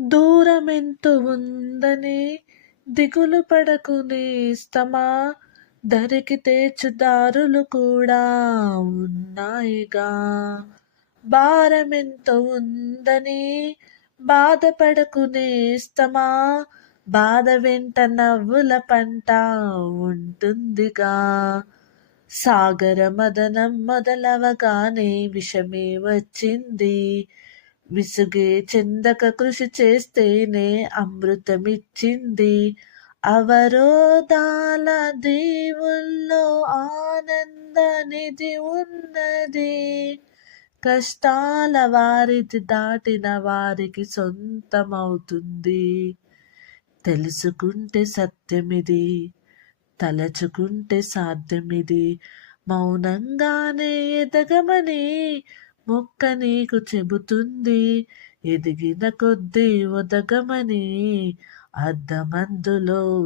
దూరమెంత ఉందని దిగులు పడకు నేస్తమా, దరికి చేర్చుదారులు కూడా ఉన్నాయిగా. భారమెంత ఉందని బాధపడకు నేస్తమా, బాధ వెంట నవ్వుల పంట ఉంటుందిగా. సాగర మదనం మొదలవగానే విషమే వచ్చింది, విసుగే చెందక కృషి చేస్తేనే అమృతమిచ్చింది. అవరోధాల దీవుల్లో ఆనంద నిధి ఉన్నది, కష్టాల వారిది దాటిన వారికి సొంతమవుతుంది. తెలుసుకుంటే సత్యమిది, తలచుకుంటే సాధ్యమిది, మౌనంగానే ఎదగమని మొక్క నీకు చెబుతుంది. ఎదిగిన కొద్దీ ఒదగమని అర్థమందులో